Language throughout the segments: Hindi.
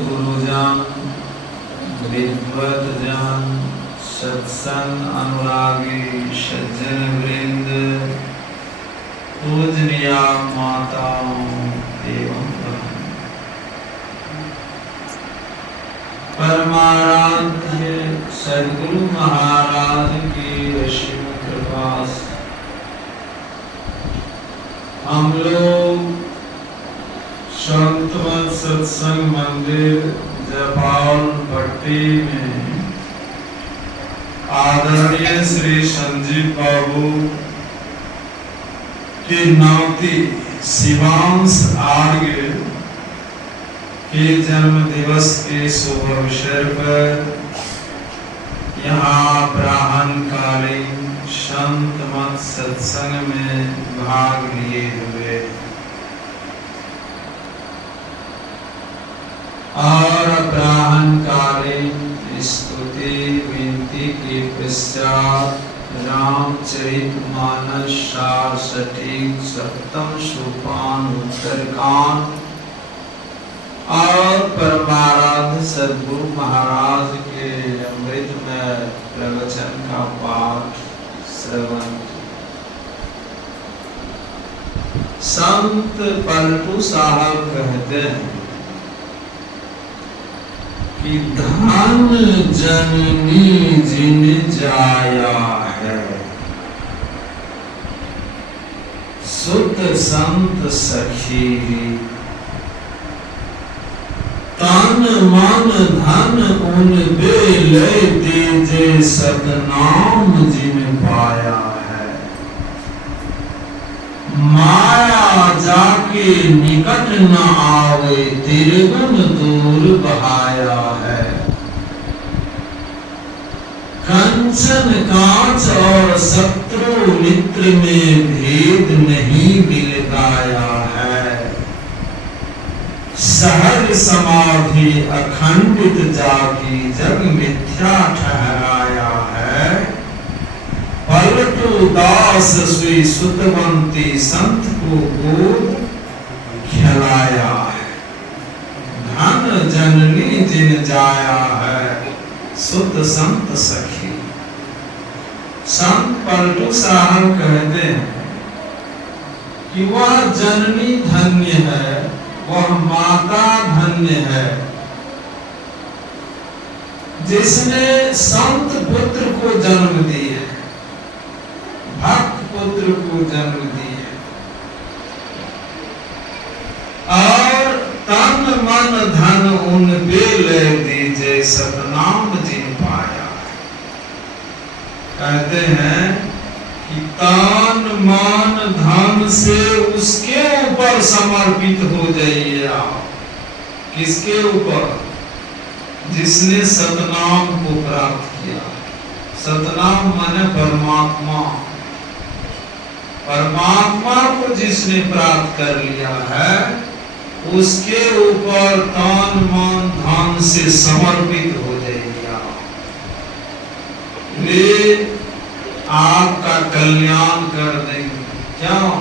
गुरुजन विद्वत जन सत्संग अनुरागी सज्जन वृंद पूजनीय माताओं एवं परमाराध्य सद्गुरु महाराज की असीम कृपा से हम लोग संतवत सत्संग मंदिर जयपाल भट्टी में आदरणीय श्री संजीव बाबू के नाती शिवांश आर्य के जन्म दिवस के शुभ अवसर पर यहाँ ब्राह्मणकालीन संत मत सत्संग में भाग लिए हुए और ब्राह्मणकालीन स्तुति विनती के पश्चात रामचरितमानस सार सटीक सप्तम सोपान उत्तरकांड और परमाराध्य सद्गुरु महाराज के अमृतमय प्रवचन का पाठ श्रवण। संत पलटू साहब कहते हैं कि धन जननी जिन जाया है, सुत संत सखी तन मन धन उन बेले दीजे सतनाम जिन पाया है। माया जाके निकट न आवे तिरगुन दूर बहाया है। कंचन कांच और शत्रु मित्र में भेद नहीं मिल गाया है। सहज समाधि अखंडित जाकी जग मिथ्या ठहराया है। पलटू दास सुई सुतवंती संत को गोद खिलाया है। धन जननी जिन जाया है, सुत संत सखी। संत पलटू साहब कहते हैं कि वह जननी धन्य है, वह माता धन्य है जिसने संत पुत्र को जन्म दिया, भक्त पुत्र को जन्म दिया और तन मन धन उन बेले दीजे सतनाम जिन पाया। कहते हैं कि तन मन धन से उसके ऊपर समर्पित हो जाइए आप। किसके ऊपर? जिसने सतनाम को प्राप्त किया। सतनाम माने परमात्मा। परमात्मा को जिसने प्राप्त कर लिया है, उसके ऊपर तन मन धन से समर्पित हो जाइए आप। वे आपका कल्याण कर देंगे। क्यों?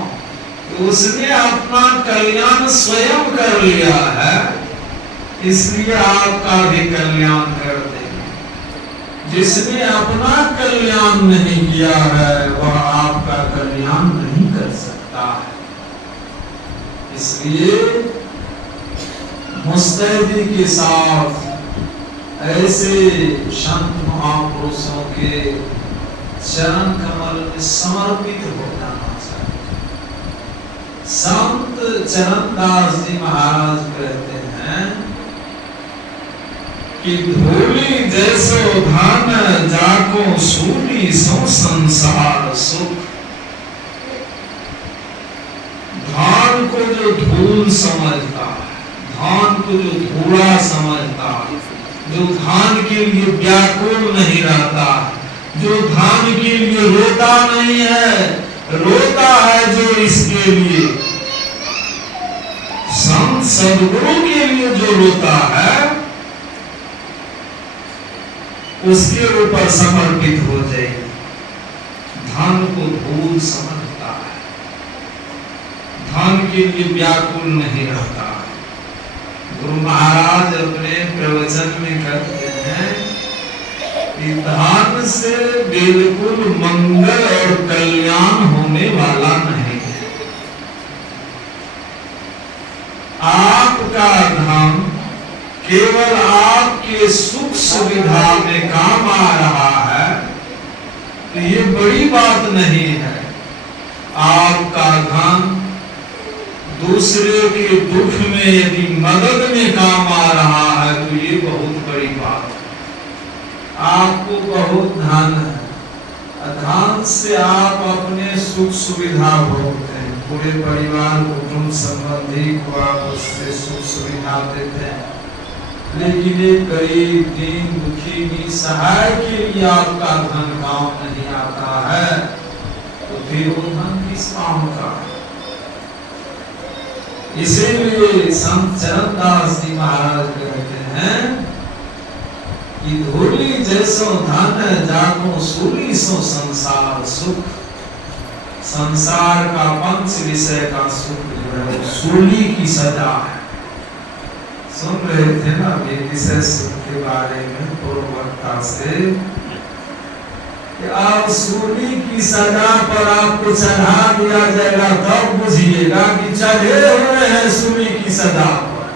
उसने अपना कल्याण स्वयं कर लिया है, इसलिए आपका भी कल्याण कर देंगे। जिसने अपना कल्याण नहीं किया है, वह आपका कल्याण नहीं कर सकता है। इसलिए मुस्तैदी के साथ ऐसे संत महापुरुषों के चरण कमल में समर्पित हो जाना चाहिए। संत चरणदास जी महाराज कहते हैं कि धूली जैसो धन जाको सूली सो संसार सुख। धान को जो धूल समझता है, धान को जो धूला समझता है, जो धान के लिए व्याकुल नहीं रहता, जो धान के लिए रोता नहीं है, रोता है जो इसके लिए संत सद्गुरु के लिए जो रोता है, उसके ऊपर समर्पित हो जाए। धन को धूल समझता है, धन के लिए व्याकुल नहीं रहता। तो महाराज अपने प्रवचन में कहते हैं कि धन से बिल्कुल मंगल और कल्याण होने वाला नहीं है। आपका धन केवल आपके सुख सुविधा में काम आ रहा है तो ये बड़ी बात नहीं है। आपका धन दूसरे के दुख में यदि मदद में काम आ रहा है तो ये बहुत बड़ी बात है। आपको बहुत धन है, धन से आप अपने सुख सुविधा भोगते हैं, पूरे परिवार कुटुंब संबंधी को आप उससे सुख सुविधा देते हैं, लेकिन एक गरीब दीन दुखी निसहाय के लिए आपका धन काम नहीं आता है तो फिर वो धन किस काम का है? इसीलिए संत चरणदास जी महाराज कहते हैं कि धूली जैसो धन जाको सूली सो संसार सुख। संसार का पंच विषय का सुख जो है सूली की सजा है। सुन रहे थे ना ये विषय सुख के बारे में पूर्ववक्ता से कि आप सूली की सजा पर आपको चढ़ा दिया जाएगा तब बुझिएगा कि चढ़े हुए हैं सूली की सजा पर।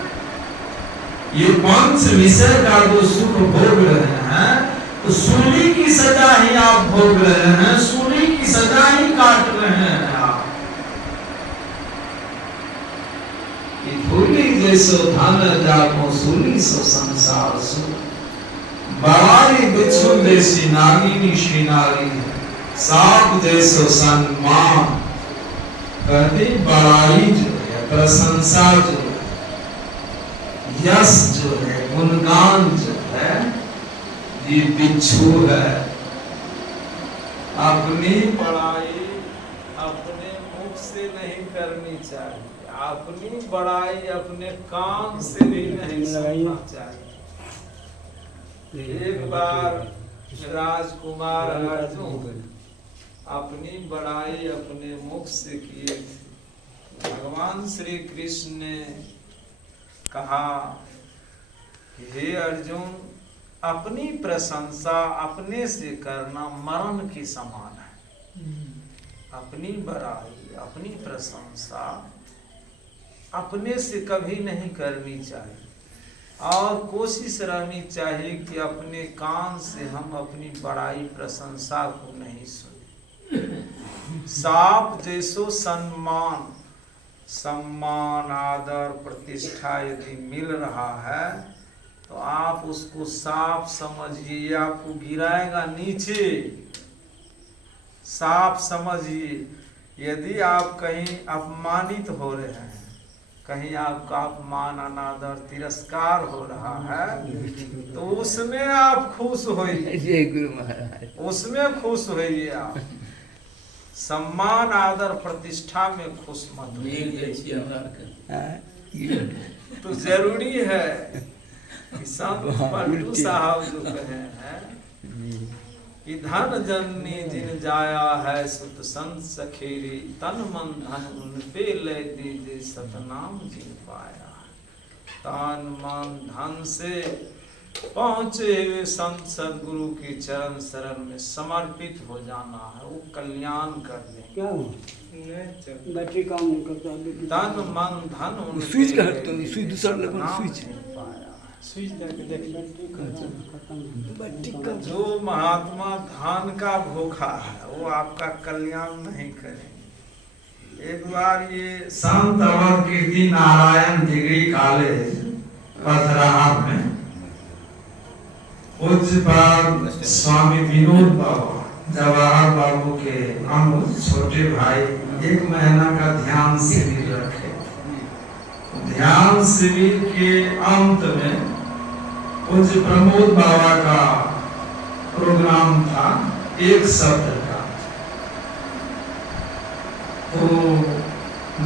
ये पंच विषय का जो सुख भोग रहे हैं तो सूली की सजा ही आप भोग रहे हैं, सूली की सजा ही काट रहे हैं आप। धूली जैसो धन जाको सूली सो संसार सुख। बड़ाई बिच्छू जैसी नागिनी श्रीनारी साप जैसो सम्मान। कहती बड़ाई जो है, प्रशंसा जो है, यश जो है, गुणगान जो है, ये बिच्छू है। अपनी बड़ाई अपने मुख से नहीं करनी चाहिए, अपनी बड़ाई अपने कान से भी नहीं सुनना चाहिए। एक बार राजकुमार अर्जुन अपनी बड़ाई अपने मुख से किए थे। भगवान श्री कृष्ण ने कहा कि हे अर्जुन, अपनी प्रशंसा अपने से करना मरण के समान है। अपनी बड़ाई अपनी प्रशंसा अपने से कभी नहीं करनी चाहिए और कोशिश रहनी चाहिए कि अपने कान से हम अपनी बड़ाई प्रशंसा को नहीं सुने। साप जैसो सम्मान, सम्मान आदर प्रतिष्ठा यदि मिल रहा है तो आप उसको साफ समझिए, आपको गिराएगा नीचे। साफ समझिए, यदि आप कहीं अपमानित हो रहे हैं, कहीं आपका अपमान अनादर तिरस्कार हो रहा है तो उसमें आप खुश होइए। जय गुरु महाराज, उसमें खुश होइए आप। सम्मान आदर प्रतिष्ठा में खुश मत होइए। तो जरूरी है कि संत पलटू साहब जो कहे हैं कि धन जननी जिन जाया है सुत संत सखेरी, तन मन धन उन पे ले दीजिए सतनाम जिन पाया। तन मन धन से पहुँचे हुए संत सदगुरु के चरण शरण में समर्पित हो जाना है, वो कल्याण कर देंगे। क्या बैटरी काम नहीं करता। तन मन धन उन स्विच करते हैं, स्विच दूसरा लगन स्विच पाया। जो महात्मा धान का भूखा है वो आपका कल्याण नहीं करेंगे। एक बार ये संत अवर कीर्ति नारायण डिग्री कॉलेज पथराहा में पूज्य स्वामी विनोद बाबा जवाहर बाबू के हम छोटे भाई 1 महीना का ध्यान शिविर रखे। ध्यान शिविर के अंत में पूज्य प्रमोद बाबा का प्रोग्राम था 1 शब्द का। तो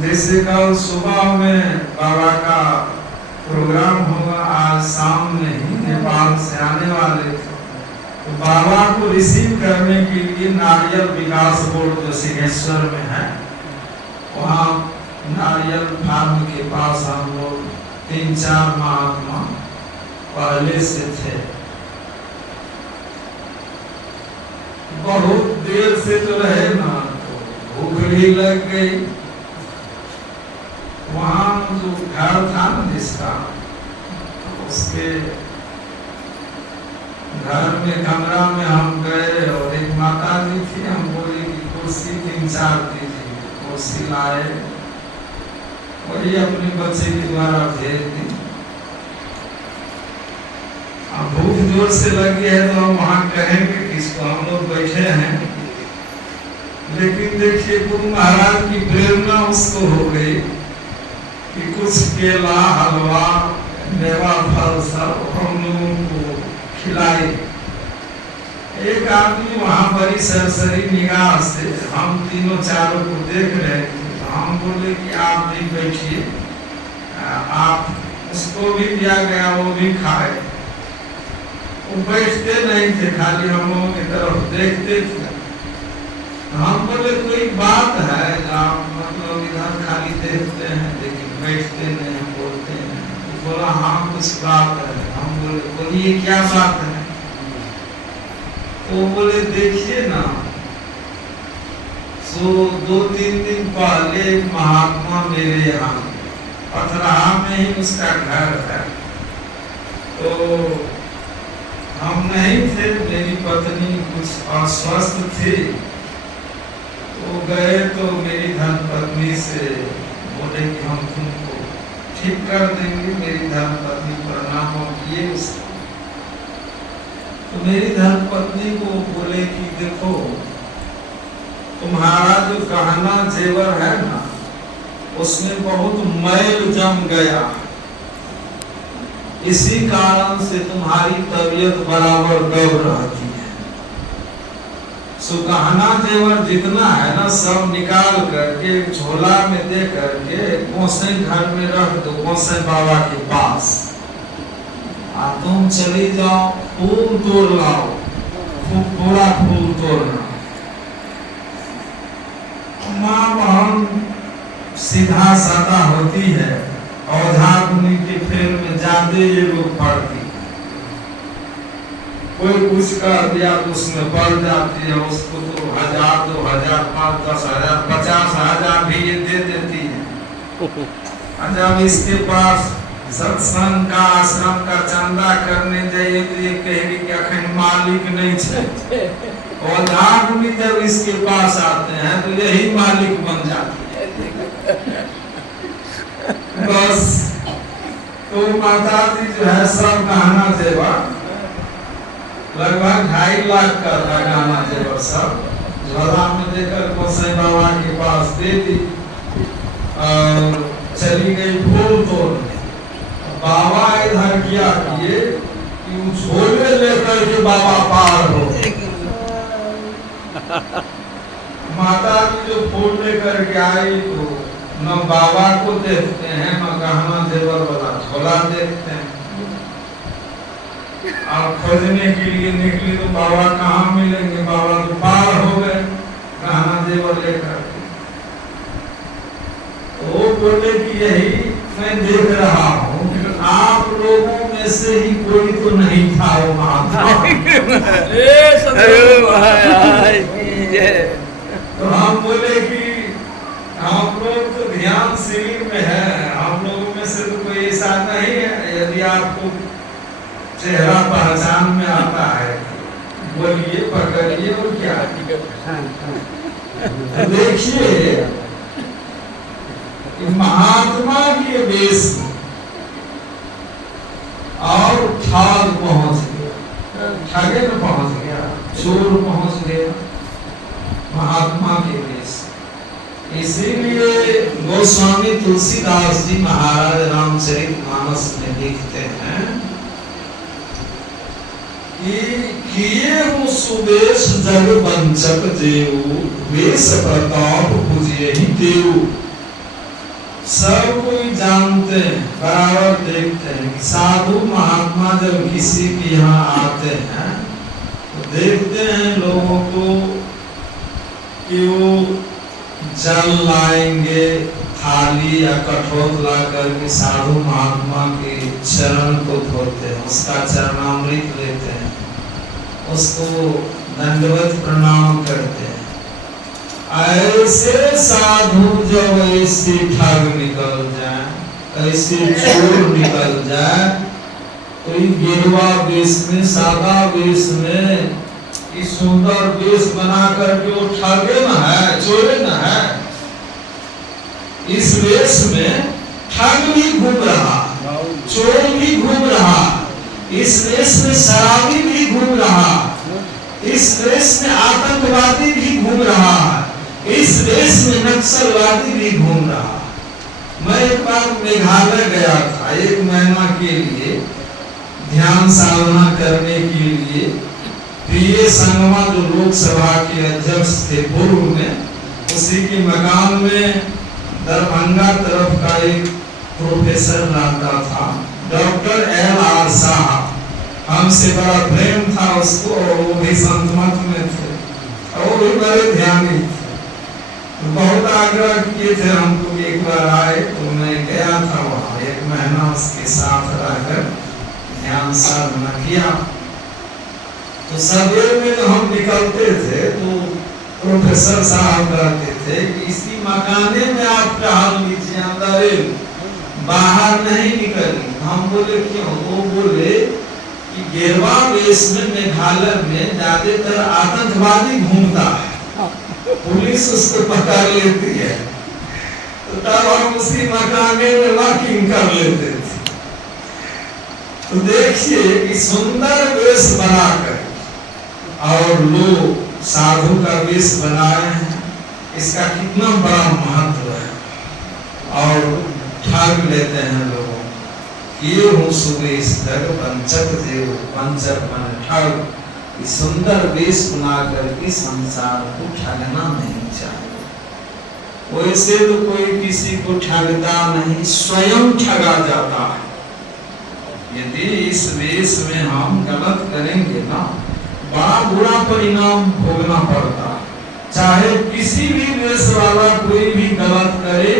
जैसे कल सुबह में बाबा का प्रोग्राम होगा, आज शाम में ही नेपाल से आने वाले थे, तो बाबा को रिसीव करने के लिए नारियल विकास बोर्ड जो सिंहेश्वर में है, वहाँ नारियल फार्म के पास हम लोग 3-4 महात्मा पहले से थे। बहुत देर से तो रहे ना, तो भूख भी लग गई। वहां जो घर था ना जिसका, तो उसके घर में कमरा में हम गए और एक माता जी थी, हम बोले कि कुर्सी 3-4 दीजिए। कुर्सी लाए, वही अपने बच्चे के द्वारा भेज दी। अब भूख जोर से लगी है तो हम वहां कहेंगे किसको, हम लोग बैठे हैं। लेकिन देखिए गुरु महाराज की प्रेरणा उसको हो गई कि कुछ केला, हलवा, मेवा फल सब हम लोगों को खिलाई। एक आदमी वहां बड़ी सरसरी निगाह से हम तीनों चारों को देख रहे थे। तो हम बोले कि आप भी बैठिए, आप, उसको भी दिया गया, वो भी खाए। वो बैठते नहीं थे, खाली हम लोगों की तरफ देखते थे। हम बोले कोई बात है, आप मतलब इधर खाली देखते हैं लेकिन बैठते नहीं, हम बोलते हैं। तो बोला हाँ कुछ बात है। हम बोले बोलिए क्या बात है। तो बोले देखिए ना, सो 2-3 दिन पहले एक महात्मा मेरे यहाँ पथराहा में ही उसका घर है, तो हम नहीं थे, मेरी पत्नी कुछ अस्वस्थ थी। तो गए तो मेरी धर्मपत्नी से बोले कि हम तुमको ठीक कर देंगे। मेरी धर्मपत्नी प्रणाम किए उसको। तो मेरी धर्मपत्नी को बोले कि देखो तुम्हारा जो गहना जेवर है ना, उसमें बहुत मैल जम गया, इसी कारण से तुम्हारी तबीयत बराबर दब रहती है। सो गहना जेवर जितना है ना सब निकाल करके झोला में दे करके गोसाई घर में रख दो, गोसाई बाबा के पास। तुम चली जाओ, फूल तोड़ लाओ, खूब थोड़ा फूल तोड़ना। माँ बहन सीधा साधा होती है, औझा मुनि के फेर में ज्यादा ये लोग पड़ती। कोई कुछ कर दिया तो उसमें बढ़ जाती है, उसको तो 1000, 2000, 5, 10,000, 50,000 भी ये दे देती है। जब इसके पास सत्संग का, आश्रम का चंदा करने जाइए तो ये कहेगी कि अखन मालिक नहीं है। और धार्मिक जब इसके पास आते हैं तो यही मालिक बन जाती है। बस तो माता जी जो है सब गहना जेवर, लगभग 2.5 लाख का था गहना जेवर, सब झोला में देकर गोसाई बाबा के पास दे दी और चली गई फूल तोड़ने। बाबा इधर क्या किए कि झोले लेकर के बाबा पार हो। माता जी जो फूल लेकर के आई तो न बाबा को देखते हैं, न गहना जेवर वाला झोला देखते हैं। और खोजने के लिए निकली तो बाबा कहाँ मिलेंगे, बाबा तो पार हो गए गहना जेवर लेकर। तो वो बोले कि यही मैं देख रहा हूँ, आप लोगों में से ही कोई तो नहीं था वो महात्मा। तो हम बोले कि हम लोग तो ध्यान शिविर में है, हम लोगों में से तो कोई ऐसा नहीं है। यदि आपको चेहरा पहचान में आता है बोलिए, पकड़िए और क्या। तो देखिए महात्मा के वेश और ठग पहुंच गया, ठगे में पहुंच गया, चोर पहुंच गया महात्मा के वेश। इसीलिए गोस्वामी तुलसीदास जी महाराज रामचरितमानस में लिखते हैं कि किए हूँ सुवेश जग वंचक जेऊ, वेश प्रताप पूजिए ही देऊ। सब कोई जानते हैं, बराबर देखते हैं कि साधु महात्मा जब किसी के यहाँ आते हैं तो देखते हैं लोगों को कि वो जल लाएंगे, थाली या कठोर ला करके साधु महात्मा के चरण को धोते हैं, उसका चरणामृत लेते हैं, उसको दंडवत प्रणाम करते हैं। ऐसे साधु जब ऐसे ठग निकल जाए, ऐसे चोर निकल जाए, कोई गेरुआ वेश में, सादा वेश में, इस सुंदर वेश बना करके वो ठगे न है, चोरे न है। इस वेश में ठग भी घूम रहा, चोर भी घूम रहा, इस वेश में शराबी भी घूम रहा, इस वेश में आतंकवादी भी घूम रहा, इस देश में नक्सलवादी भी घूम रहा। मैं एक बार मेघालय गया था 1 महीना के लिए, ध्यान साधना करने के लिए। प्रिय संगमा जो लोकसभा के अध्यक्ष थे पूर्व में, उसी के मकान में दरभंगा तरफ का एक प्रोफेसर रहता था, डॉक्टर LR साहब। हमसे बड़ा प्रेम था उसको, और वो भी संत मत में थे, और वो भी बड़े ध्यानी थे। बहुत आग्रह किए थे हमको, एक बार आए तो मैं गया था वहाँ, 1 महीना उसके साथ रहकर ध्यान साधना किया। तो सवेरे में जब हम निकलते थे तो प्रोफेसर साहब कहते थे कि इसी मकाने में आप टहल लीजिए, अंदर बाहर नहीं निकलिए। हम बोले क्यों? वो बोले कि गेरुआ वेश में मेघालय में ज्यादातर आतंकवादी घूमता है, पुलिस उसको पकड़ लेती है, तो तब हम उसी मकाने में वॉकिंग कर लेते थे। तो देखिए कि सुंदर वेश बनाकर और लोग साधु का वेश बनाए हैं, इसका कितना बड़ा महत्व है। और ठग लेते हैं लोगों, ये हूँ सुवेश ठग पंचक देव, पंचक मन ठग। सुंदर वेश बना करके संसार को ठगना नहीं चाहिए। वैसे तो कोई किसी को ठगता नहीं, स्वयं ठगा जाता है। यदि इस वेश में हम गलत करेंगे ना, बड़ा बुरा परिणाम भोगना पड़ता है। चाहे किसी भी वेश वाला कोई भी गलत करे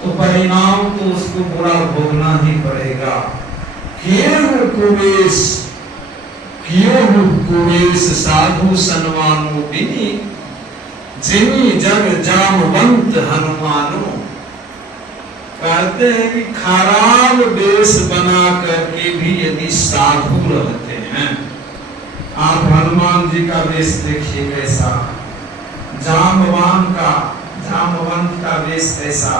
तो परिणाम तो उसको बुरा भोगना ही पड़ेगा। कुवेश कुवेश साधु सन्मानो बिनी, जिनी जग जामवंत हनुमानो। कहते हैं कि खराब वेश बना करके भी यदि साधु रहते हैं, आप हनुमान जी का वेश देखिए कैसा, जामवंत का वेश कैसा,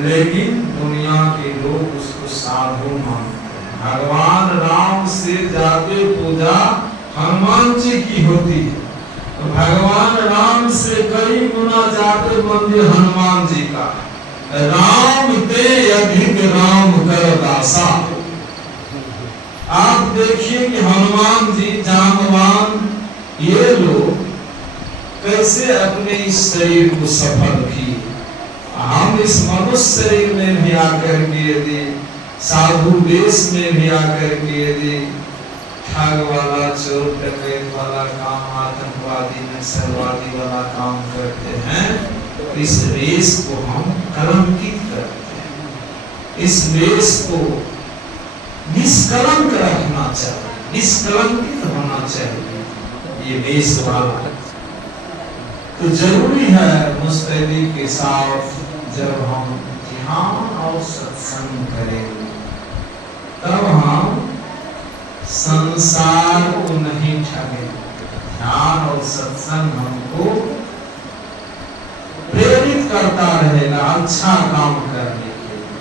लेकिन दुनिया के लोग उसको साधु मानते हैं। भगवान राम से ज्यादा पूजा हनुमान जी की होती है, तो भगवान राम से कई गुना ज्यादा मंदिर हनुमान जी का। राम ते अधिक राम कर दासा। आप देखिए कि हनुमान जी, जामवान, ये लोग कैसे अपने इस शरीर को सफल किए। हम इस मनुष्य शरीर में भी आकर के यदि साधु वेश में भी आकर के यदि ठग वाला, चोर डकैत वाला काम, आतंकवादी नक्सलवादी वाला काम करते हैं, तो इस वेश को हम कलंकित करते हैं। इस वेश को निष्कलंक रखना चाहिए, निष्कलंकित होना चाहिए ये वेश वाला। तो जरूरी है मुस्तैदी के साथ जब हम ध्यान और सत्संग करेंगे, तब हम संसार को नहीं ठगेंगे। ध्यान और सत्संग हमको प्रेरित करता रहेगा अच्छा काम करने के लिए।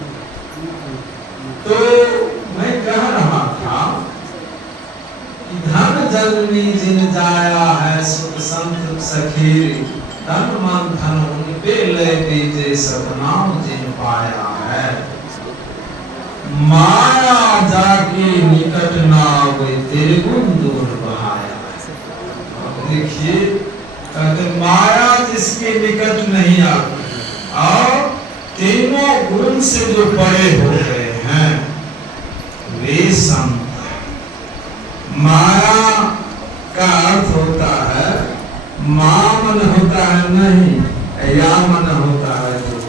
तो मैं कह रहा था कि धन जलनी जिन जाया है, सुख संत सखीरी, धन मन धन उन पे ले दीजे, सतनाम जिन पाया है। माया जाके निकट ना हुए, तेरे गुण दूर बहाया। देखिए कहते माया जिसके निकट नहीं आती, और तीनों गुण से जो परे हो गए हैं वे संत। माया का अर्थ होता है, मां मन होता है नहीं, या मन होता है जो,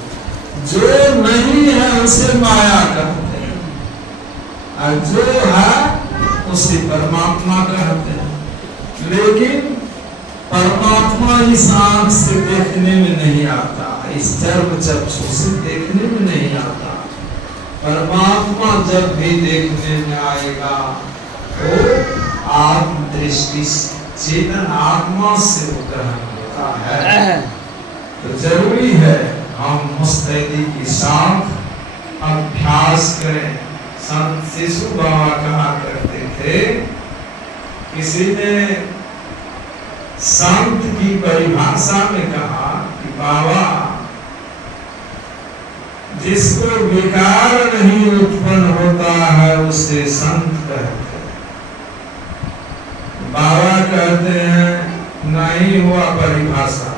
जो नहीं है उसे माया कहते हैं, और जो है उसे परमात्मा कहते हैं। लेकिन परमात्मा इस आंख से देखने में नहीं आता, इस चर्म चक्षु से देखने में नहीं आता। परमात्मा जब भी देखने में आएगा तो आत्म दृष्टि चेतन आत्मा से वो ग्रहण होता है। तो जरूरी है हम मुस्तैदी के साथ अभ्यास करें। संत शिशु बाबा कहा करते थे, किसी ने संत की परिभाषा में कहा कि बाबा, जिसको विकार नहीं उत्पन्न होता है उसे संत कहते हैं। बाबा कहते हैं नहीं हुआ परिभाषा,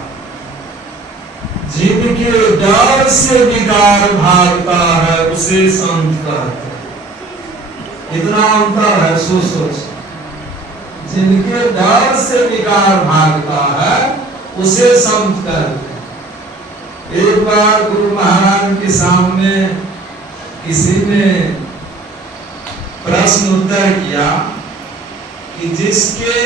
जिनके डर से विकार भागता है उसे संत कहते हैं। इतना अंतर है, सोच। जिनके डर से विकार भागता है उसे संत कहते हैं। एक बार गुरु महाराज के सामने किसी ने प्रश्न उत्तर किया कि जिसके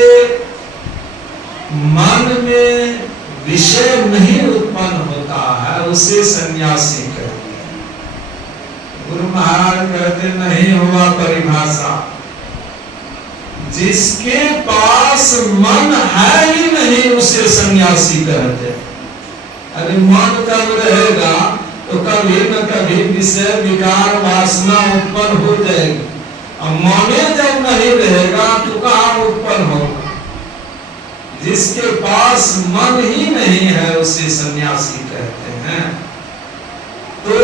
मन में विषय नहीं उत्पन्न होता है उसे सन्यासी कहते हैं। गुरु महाराज कहते नहीं हुआ परिभाषा, जिसके पास मन है ही नहीं उसे सन्यासी कहते हैं। अरे मन जब रहेगा तो कभी न कभी विषय विकार वासना उत्पन्न हो जाएगी, और मने जब नहीं रहेगा तो कहाँ उत्पन्न होगा। जिसके पास मन ही नहीं है उसे सन्यासी कहते हैं। तो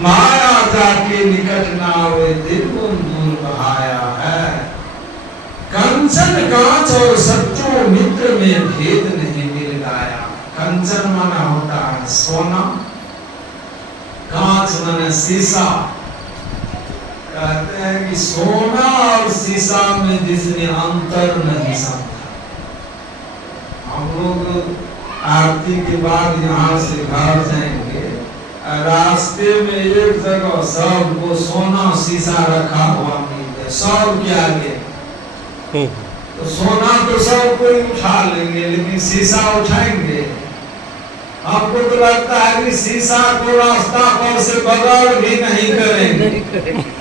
माया जाके निकट ना हुए दिल दूर बहाया है। कंचन कांच और शत्रु मित्र में भेद नहीं मिल गाया। कंचन माना होता है सोना, कांच माना शीशा। कहते हैं कि सोना और शीशा में जिसने अंतर नहीं समझा। हम लोग आरती के बाद यहाँ से घर जाएंगे, रास्ते में एक जगह सबको सोना शीशा रखा हुआ मिलता, सब के आगे। तो सोना तो सब कोई उठा लेंगे, लेकिन शीशा उठाएंगे? आपको तो लगता है कि शीशा को रास्ता पर से बगल भी नहीं करेंगे।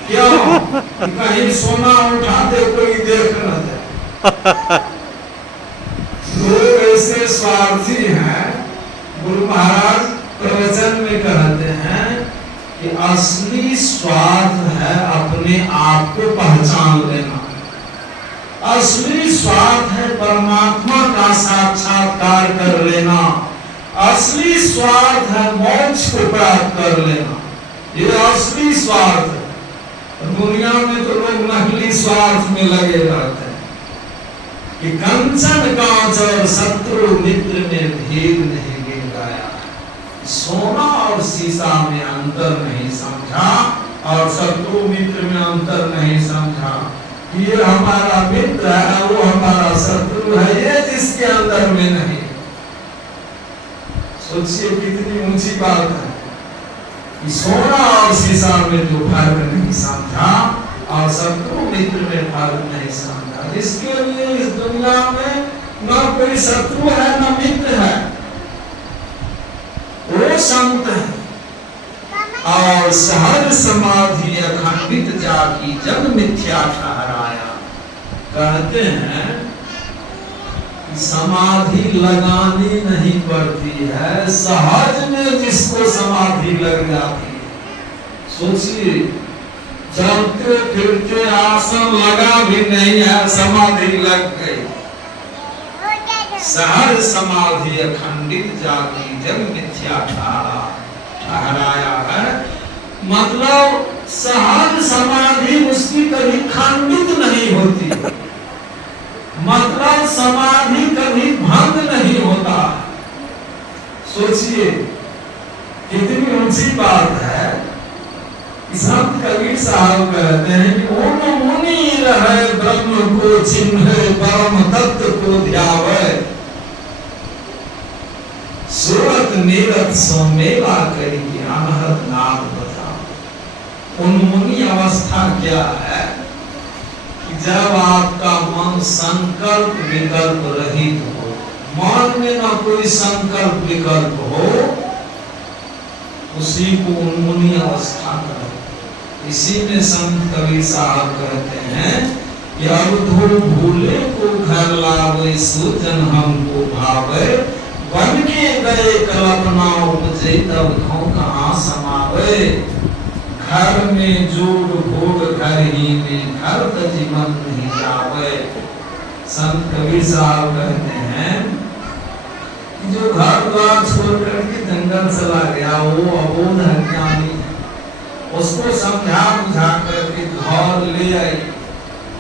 क्यों? कहीं सोना उठाते कोई देख न जाए। लोग ऐसे स्वार्थी हैं। गुरु महाराज प्रवचन में कहते हैं कि असली स्वार्थ है अपने आप को पहचान लेना। असली स्वार्थ है परमात्मा का साक्षात्कार कर लेना। असली स्वार्थ है मोक्ष को प्राप्त कर लेना। ये असली स्वार्थ है। दुनिया में तो लोग नकली स्वार्थ में लगे रहते हैं कि कंचन कांच और शत्रु मित्र में भेद नहीं गिर गया। सोना और शीशा में अंतर नहीं समझा और शत्रु मित्र में अंतर नहीं समझा। ये हमारा मित्र है, वो हमारा शत्रु है, ये जिसके अंदर में नहीं। सोचिए कितनी ऊंची बात है कि सोना और शीशा में जो फर्क नहीं समझा और शत्रु मित्र में फर्क नहीं समझा। जिसके लिए इस दुनिया में न कोई शत्रु है न मित्र है, वो संत है। और सहज समाधि अखंडित जाकी जग मिथ्या ठहराया। कहते हैं कि समाधि लगानी नहीं पड़ती है, सहज में जिसको समाधि लग जाती है। सोचिए, चलते फिरते आसन लगा भी नहीं है, समाधि लग गई। सहज समाधि अखंडित जाकी जग मिथ्या ठहराया है। मतलब सहज समाधि उसकी कभी खंडित नहीं होती, मतलब समाधि कभी भंग नहीं होता। सोचिए कितनी ऊंची बात है। संत कबीर साहब कहते हैं कि ओम मुनि रहे ब्रह्म को चिन्हे परम तत्व को ध्यावे, सूरत नीरत सो मेवा करी ज्ञान क्या है कि जब आपका मन संकल्प विकल्प रहित हो, मन में न कोई संकल्प विकल्प हो, उसी को उन्मुनी अवस्था कहते। इसी में संत कबीर साहब कहते हैं कि अब धो भूले को घर लावे, सूजन हमको भावे, बन के गए कल्पना उपजे, तब धो कहाँ समावे। घर में जोड़ भोग घर ही में, घर तो जीवन नहीं जावे। संत कबीर साहब कहते हैं कि जो घर द्वार छोड़ करके जंगल चला गया, वो अबोध अज्ञानी है। उसको समझा बुझा करके घर ले आई,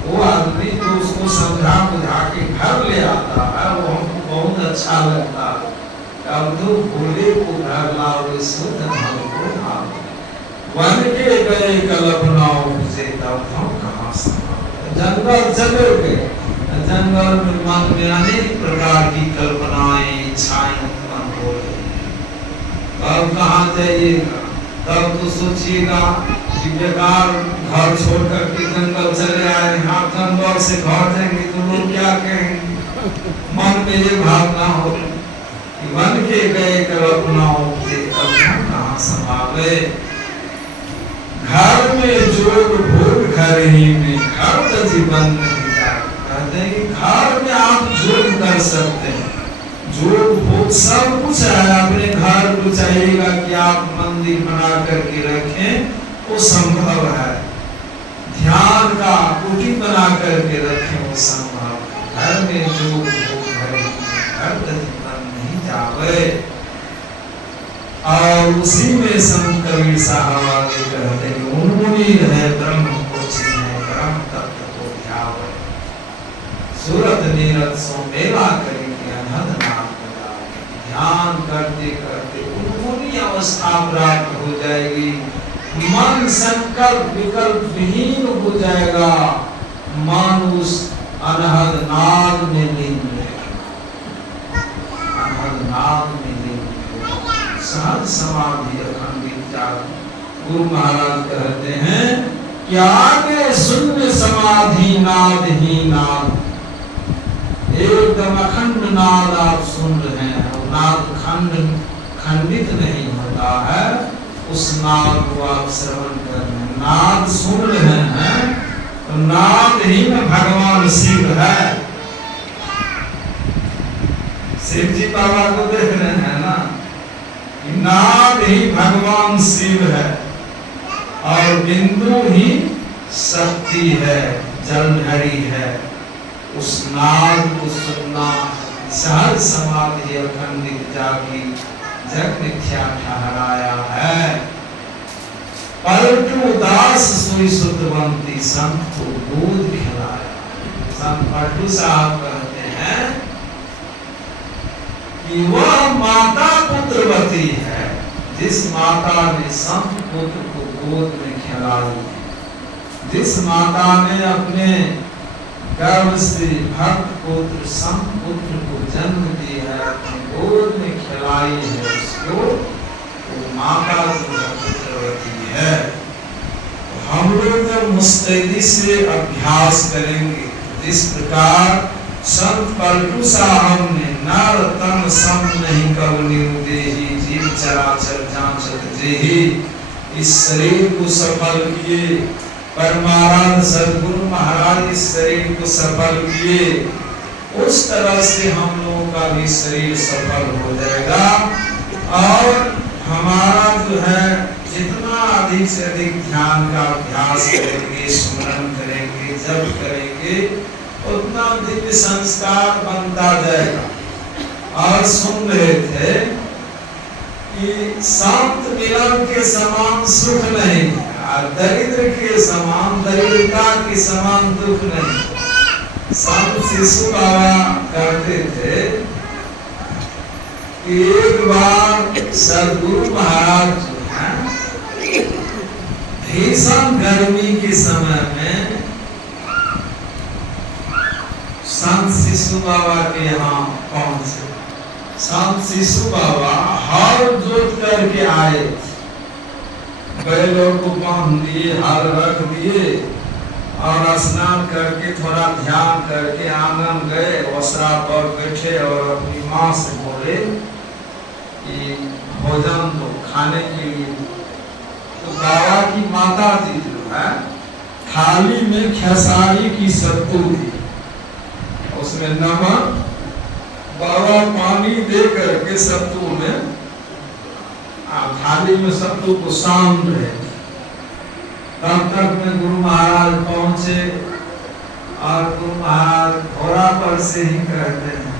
वो आदमी तो उसको समझा बुझा के घर ले आता है, वो हमको बहुत अच्छा लगता है। अब तो भोले को घर लाओ, सूजन हमको भावे, वन के गए कल्पना उपजे, तब हम कहाँ समावे। जंगल चले गए, जंगल में मन में अनेक प्रकार की कल्पनाएं इच्छाएं उत्पन्न हो रही। तब कहाँ जाइएगा? तब तो सोचिएगा कि बेकार घर छोड़ करके जंगल चले आए, यहाँ जंगल से घर जाएंगे तो लोग क्या कहेंगे? मन में ये भावना हो कि वन के गए कल्पना उपजे, तब हम कहाँ समावे। घर में जोड़ भोग घर ही में, घर तो जीवन नहीं जाता। कहते हैं कि घर में आप जोड़ कर सकते हैं, जोड़ भोग सब कुछ है। अपने घर को चाहिएगा कि आप मंदिर बना करके रखें, वो संभव है। ध्यान का कुटी बना करके रखें, वो संभव है। घर में जोड़ भोग घर ही में, घर तो जीवन नहीं जावे। और उसी में संत कबीर साहब आगे कहते हैं, उन्मुनी रहे ब्रह्म को चिन्हे, ब्रह्म तत्व को ध्यावे। सूरत नीरत सो मेला करेंगे, अनहद नाम लगावे। ध्यान करते करते उन्मुनी अवस्था प्राप्त हो जाएगी, मन संकल्प विकल्प विहीन हो जाएगा, मन उस अनहद नाद में लीन रहेगा, अनहद नाद में सहज समाधि अखंडित जागृति। गुरु महाराज कहते हैं कि आगे शून्य समाधि नाद ही नाद, एकदम अखंड नाद आप सुन रहे हैं। वो नाद खंडित नहीं होता है, उस नाद को आप श्रवण कर रहे हैं, नाद सुन रहे हैं, तो नाद ही में भगवान शिव है। शिव जी बाबा को देख रहे हैं ना, नाद ही भगवान शिव है और बिंदु ही शक्ति है, जलधरी है। उस नाद को सुनना सहज समाधि अखंडित जागी जग मिथ्या ठहराया है। पलटू दास सोई सुतवंती, संत को दूध खिलाया। संत पलटू साहब कहते हैं कि वह माता पुत्रवती है जिस माता ने संत पुत्र को गोद में खिलाई, जिस माता ने अपने गर्भ से भक्त पुत्र संत पुत्र को जन्म दिया है, अपने गोद में खिलाई है, उसको वो माता पुत्रवती है। तो हम लोग जब मुस्तैदी से अभ्यास करेंगे, जिस प्रकार संत पलटू साहब ने नर तन सम नहीं कवनी देही, जीव चराचर जांचत जेही, इस शरीर को सफल किए। परमाराध सद्गुरु महाराज इस शरीर को सफल किए, उस तरह से हम लोगों का भी शरीर सफल हो जाएगा। और हमारा जो है जितना अधिक से अधिक ध्यान का अभ्यास करेंगे, स्मरण करेंगे, जप करेंगे, उतना दिव्य संस्कार बनता जाएगा। और सुन रहे थे कि शांत मिलन के समान सुख नहीं, और दरिद्र के समान दरिद्रता के समान दुख नहीं। संत शिशु बाबा कहते थे कि एक बार सद्गुरु महाराज जो है भीषण गर्मी के समय में संत शिशु बाबा के यहाँ पहुंचे। संत शिशु बाबा हर जोत करके आए, बैलों को बांध दिए, हाल रख दिए और स्नान करके थोड़ा ध्यान करके आंगन गए, वस्त्रा पर बैठे और अपनी माँ से बोले कि भोजन तो खाने के लिए। तो बाबा की माता जी जो है थाली में खेसारी की सत्तू थी, उसमें नमक, बाबा पानी दे करके सत्तू में थाली में सत्तू को सान रहे। तब तक में गुरु महाराज पहुंचे और गुरु महाराज घोड़ा पर से ही कहते हैं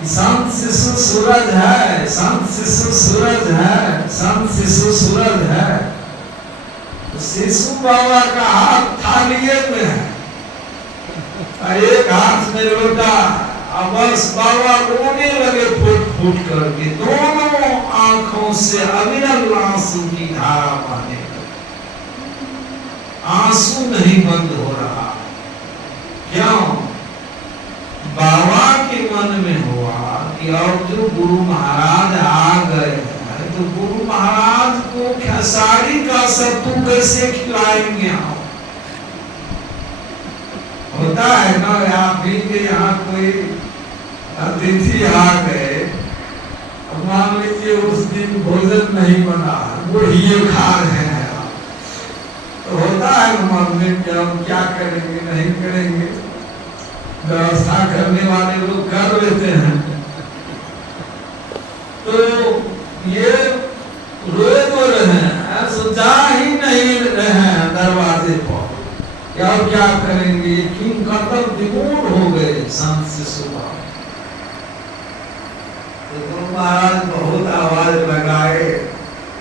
कि संत शिशु सूरज है, संत शिशु सूरज है, संत शिशु सूरज है। तो शिशु बाबा का हाथ थालिए में है, एक हाथ में लोटा, अब बस बाबा रोने लगे फूट फूट करके, दोनों आंखों से अविरल आंसू की धारा बहने लगी। आंसू नहीं बंद हो रहा। क्यों? बाबा के मन में हुआ कि अब जो गुरु महाराज आ गए हैं तो गुरु महाराज को खेसारी का सत्तू कैसे खिलाएंगे हम? होता है ना, आप भी के यहाँ कोई अतिथि आ गए, मान लीजिए उस दिन भोजन नहीं बना, वो ही खा रहे हैं, तो होता है मन में कि हम क्या करेंगे नहीं करेंगे। व्यवस्था करने वाले लोग कर लेते हैं। तो ये रोए तो रहे हैं, सो जा ही नहीं रहे हैं दरवाजे पर, क्या क्या करेंगे? किंग कर्तव्य विमूढ़ हो गए संत शिशु बाबा। तो गुरु महाराज बहुत आवाज लगाए,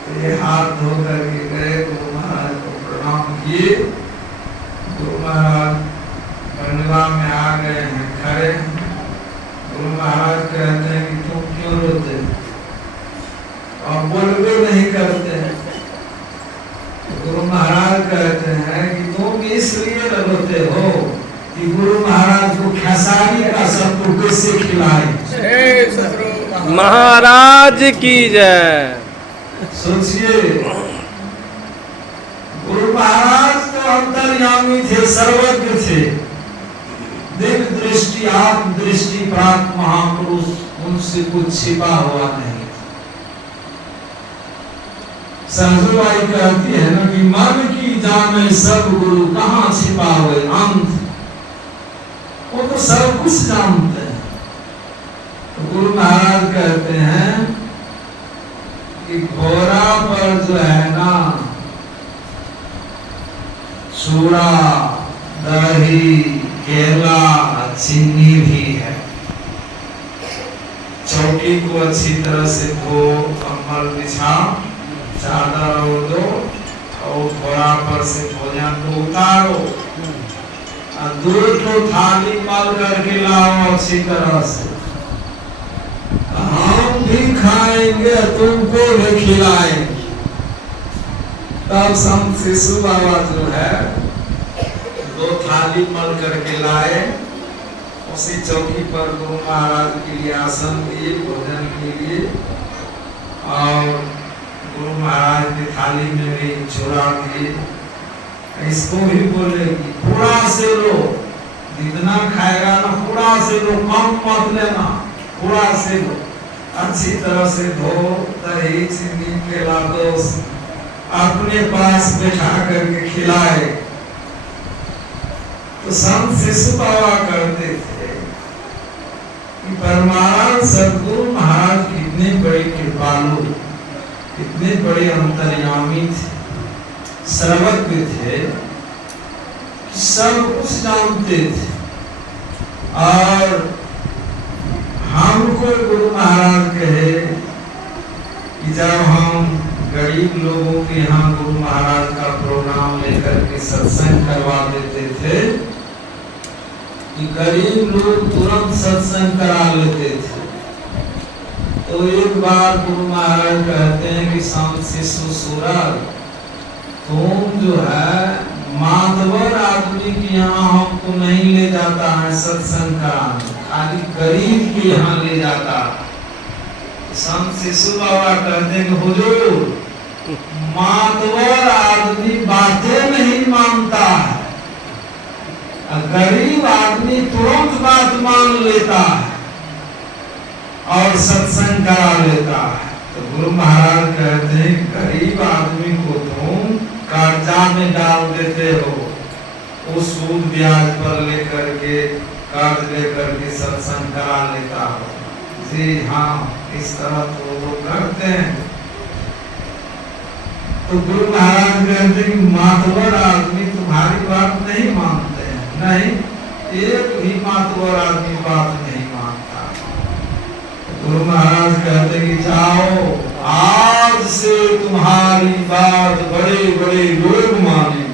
तो ये हाथ धो करके गए, गुरु महाराज को प्रणाम किए। गुरु महाराज बंगला में आ गए हैं खड़े। गुरु महाराज कहते हैं कि तुम क्यों रोते और बोलबे नहीं करते हैं? गुरु महाराज कहते हैं कि तुम इसलिए रोते हो कि गुरु महाराज को खेसारी का सत्तू कैसे खिलाए। महाराज की जय। सोचिए, गुरु महाराज तो अंतर्यामी थे, सर्वज्ञ थे, दिव्य दृष्टि, आत्म दृष्टि प्राप्त महापुरुष, उनसे कुछ छिपा हुआ नहीं। सरजुबाई कहती है ना कि मन की जाने सब गुरु, कहाँ छिपा हुए अंत, वो तो सब कुछ जानते हैं। तो गुरु महाराज कहते हैं कि घोड़ा पर जो है ना चूड़ा, दही, केला, चीनी भी है। चौकी को अच्छी तरह से धो, कंबल बिछा, चादर ओढ़ो और घोड़ा पर से भोजन को उतारो और दूध को थाली मल करके लाओ अच्छी तरह से। हम भी खाएंगे, तुमको भी खिलाएंगे। तब संत शिशु बाबा जो है दो थाली मल करके लाए, उसी चौकी पर गुरु महाराज के लिए आसन दिए भोजन के लिए, और गुरु महाराज की थाली में भी चूड़ा दिए। इसको भी बोले कि पूरा से लो, जितना खाएगा ना पूरा से लो, कम मत लेना, पूरा से लो। अच्छी तरह से धो, दही, चीनी, केला दो, अपने पास बैठा करके खिलाए। तो संत शिशु बाबा करते थे कि परमानंद सद्गुरु महाराज कितने बड़े कृपालु, कितने बड़े अंतर्यामी थे, सर्वज्ञ थे, सब कुछ जानते थे। और हमको गुरु महाराज कहे कि जब हम गरीब लोगों के यहाँ गुरु महाराज का प्रोग्राम लेकर के सत्संग करवा देते थे कि गरीब लोग तुरंत सत्संग करा लेते थे। तो एक बार गुरु महाराज कहते हैं कि संत शिशु सूरज, तुम जो है मातवर आदमी के यहाँ हमको नहीं ले जाता है सत्संग कराने, खाली गरीब के यहाँ ले जाता। संत शिशु बाबा कहते हैं कि हुजूर मातवर आदमी बातें नहीं मानता है, गरीब आदमी तुरंत बात मान लेता है और सत्संग करा लेता है। तो गुरु महाराज कहते हैं गरीब आदमी को तुम कर्जा में डाल देते हो, वो सूद ब्याज पर लेकर के कर्ज लेकर के सत्संग करा लेता हो। जी हाँ, इस तरह तो वो करते हैं। तो गुरु महाराज कहते हैं मातवर आदमी तुम्हारी बात नहीं मानते हैं, नहीं, एक भी मातवर आदमी बात नहीं मानता। गुरु महाराज कहते हैं कि जाओ, आज से तुम्हारी बात बड़े बड़े लोग माने।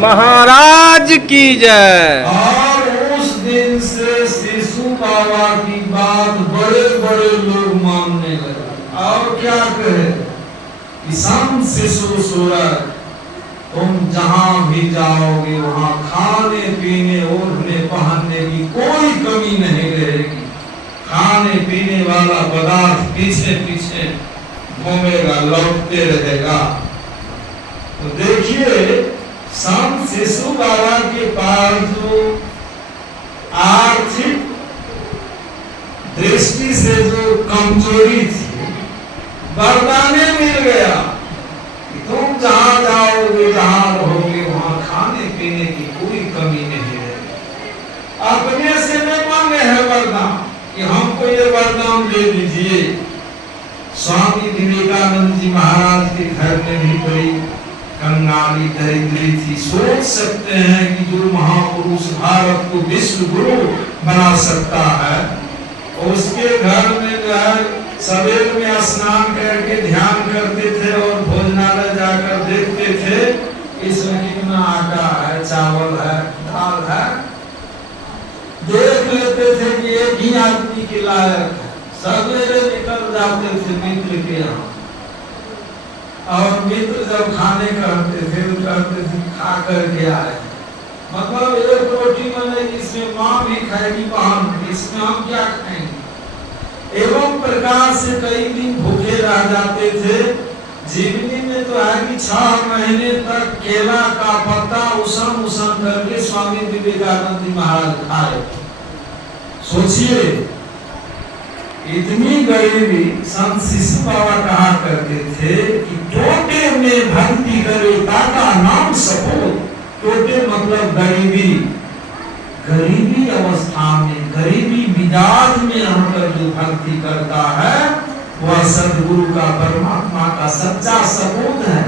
महाराज की जय। और उस दिन से शिशु बाबा की बात बड़े बड़े लोग मानने लगे। और क्या कहे कि संत शिशु सूरज, तुम जहां भी जाओगे वहां खाने पीने ओढ़ने पहनने की कोई कमी नहीं रहेगी। खाने पीने वाला पदार्थ पीछे पीछे घूमेगा, लौटते रहेगा। तो देखिए संत शिशु बाबा के पास जो आर्थिक दृष्टि से जो कमजोरी थी, वरदाने मिल गया कि तुम जहां जाओगे जहां रहोगे वहां खाने पीने की कोई कमी नहीं रहेगी। अपने से न मांगे है वरदान कि हमको ये वरदान दे दीजिए। स्वामी विवेकानंद जी महाराज के घर में भी बड़ी कंगाली दरिद्री थी। सोच सकते हैं कि जो महापुरुष भारत को विश्व गुरु बना सकता है, उसके घर में जो है सवेरे में स्नान करके ध्यान करते थे और भोजनालय जाकर देखते थे इसमें कितना आटा है, चावल है, दाल है, देख लेते थे कि एक ही आदमी के लायक है। सवेरे निकल जाते थे मित्र के यहाँ, और मित्र जब खाने करते थे तो कहते थे खा कर के आए, मतलब एक रोटी बनेगी, इसमें माँ भी खाएगी, बहन, इसमें हम क्या खाएंगे। एवं प्रकार से कई दिन भूखे रह जाते थे। जीवनी में तो है कि 6 महीने तक केला का पत्ता उसम उसम करके स्वामी विवेकानंद जी महाराज खाए। सोचिए इतनी गरीबी। संत शिशु बाबा कहा करते थे कि टोटे में भक्ति करे ताका नाम सपूत। टोटे मतलब गरीबी, गरीबी अवस्था में, गरीबी मिजाज में रहकर जो भक्ति करता है वह सदगुरु का, परमात्मा का सच्चा सपूत है।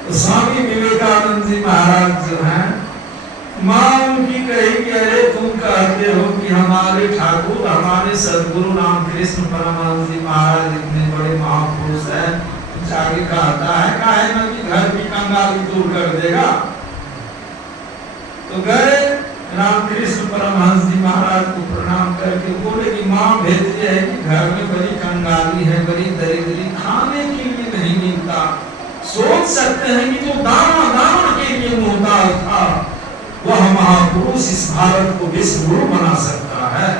तो स्वामी विवेकानंद जी महाराज जो हैं, माँ उनकी कही कि अरे तुम कहते हो कि हमारे ठाकुर, हमारे सदगुरु रामकृष्ण परमहंस जी महाराज इतने बड़े महापुरुष हैं, जाके कहता है काहे न कि घर की कंगाली दूर कर देगा। तो गए रामकृष्ण परमहंस जी महाराज को प्रणाम करके बोले कि माँ भेजती है कि घर में बड़ी कंगाली है, बड़ी दरिद्री, खाने के लिए नहीं मिलता। सोच सकते हैं कि जो दाना दाना के लिए मोहताज था वह महापुरुष इस भारत को विश्व गुरु बना सकता है।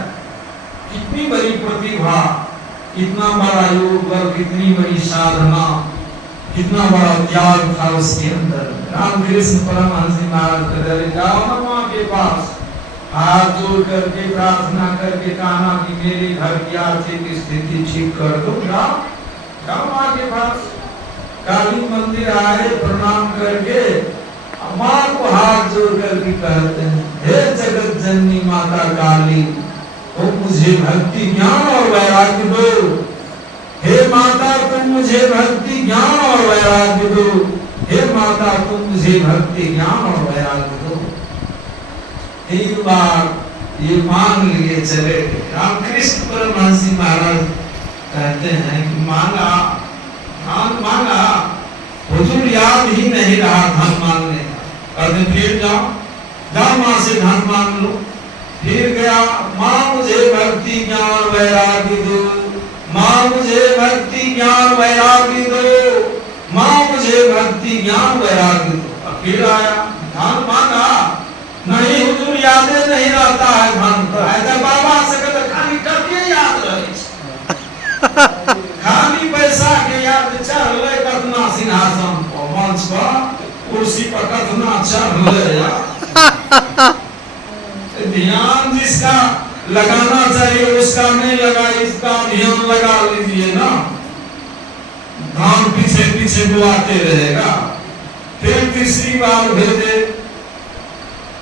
कितनी बड़ी प्रतिभा, कितना बड़ा योग बल, कितनी बड़ी साधना, कितना बड़ा त्याग था उसके अंदर। रामकृष्ण परमहंस जी महाराज कहते जाओ ना माँ के पास, हाथ जोड़ करके प्रार्थना करके कहना कि मेरे घर की आर्थिक स्थिति ठीक कर दो। जाओ माँ के पास। काली मंदिर आए, प्रणाम करके माँ को हाथ जोड़ करके कहते हैं हे जगत जननी माता काली, तुम मुझे भक्ति ज्ञान और वैराग्य दो। हे माता तुम मुझे भक्ति ज्ञान और वैराग्य दो। हे माता तुम मुझे भक्ति ज्ञान और वैराग्य दो। 3 बार ये मांग लिए चले। रामकृष्ण परमहंस जी महाराज कहते हैं कि मांगा, मांगा, हुजूर याद ही नहीं रहा धन मांगने का। कहते फिर जाओ माँ से धन मांग लो। फिर गया, माँ मुझे भक्ति ज्ञान वैराग्य दो, माँ मुझे भक्ति ज्ञान वैराग्य दो, माँ मुझे भक्ति ज्ञान वैराग्य दो। फिर आया, धन मांगा, नहीं हुजूर यादें नहीं रहता है धन। तो ऐसा बाबा से कहते खाली टके याद रहे, खाली पैसा के याद चल सिंहासन पर, मंच पर, कुर्सी पर कतना चढ़ गया। ध्यान जिसका लगाना चाहिए उसका नहीं लगा, इसका ध्यान लगा लीजिए ना, धान पीछे पीछे बुलाते रहेगा। फिर तीसरी बार भेजे,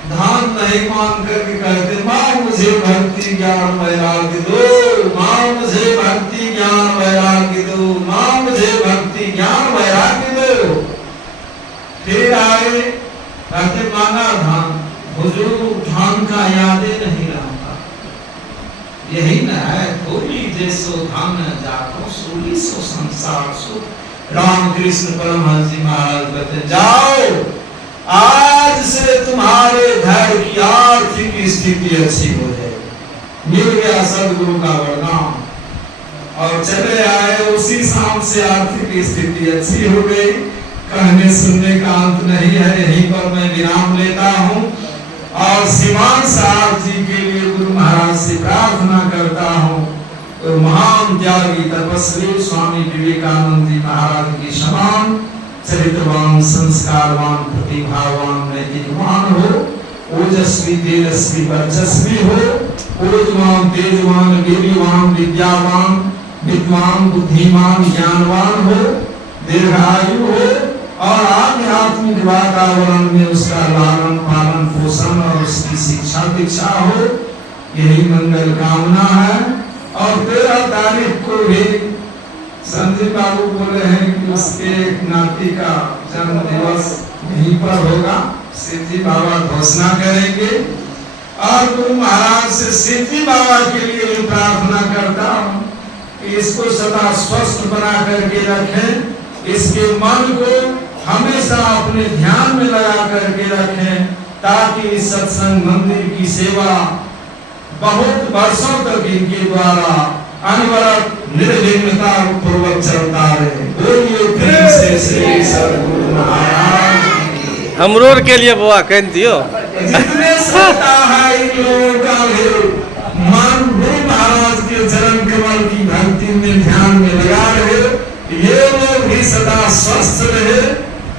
धान नहीं मान करके कहते माँ मुझे भक्ति ज्ञान वैराग्य दो, माँ मुझे भक्ति ज्ञान वैराग्य दो, माँ मुझे भक्ति ज्ञान वैराग्य दो। फिर आए कहते मांगा धान, हुजूर धान का यादें नहीं रहता। यही न है थोड़ी जैसो धान जाको सोली सो संसार सो। रामकृष्ण परमहंस जी महाराज कहते जाओ, आज से तुम्हारे घर की आर्थिक स्थिति अच्छी हो जाएगी। मिल गया सदगुरु का वरदान और चले आए। उसी शाम से आर्थिक स्थिति अच्छी हो गई। कहने सुनने का अंत नहीं है, यहीं पर मैं विराम लेता हूँ और श्रीमान साहब जी के लिए गुरु महाराज से प्रार्थना करता हूँ। तो महान त्यागी तपस्वी स्वामी विवेकानंद जी महाराज की समान चरित्रवान, संस्कारवान, प्रतिभावान, नैतिकवान हो, ओजस्वी तेजस्वी वर्चस्वी हो, ओजवान तेजवान वीर्यवान विद्यावान विद्वान बुद्धिमान ज्ञानवान हो, दीर्घायु हो और आध्यात्मिक वातावरण में उसका लालन पालन पोषण और उसकी शिक्षा दीक्षा हो, यही मंगल कामना है। और 13 तारीख को भी संजय बाबू बोले हैं कि उसके नाती का जन्म दिवस यहीं पर होगा। सिद्धि बाबा घोषणा करेंगे और गुरु महाराज से सिद्धि बाबा के लिए भी प्रार्थना करता हूँ कि इसको सदा स्वस्थ बना करके रखें, इसके मन को हमेशा अपने ध्यान में लगा करके रखें, ताकि इस सत्संग मंदिर की सेवा बहुत वर्षों तक इनके द्वारा अनवरत निर्विघ्नता पूर्वक चलता रहे। बोलिए प्रेम से श्री सद्गुरु महाराज की। हमरोर के लिए बुआ कह दियो। जितने श्रद्धा है इन लोगों का भी मन गुरु महाराज के चरण कमल की भक्ति में ध्यान में लगा रहे, ये लोग भी सदा स्वस्थ रहे।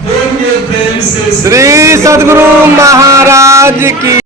बोलिए प्रेम से श्री सद्गुरु महाराज की।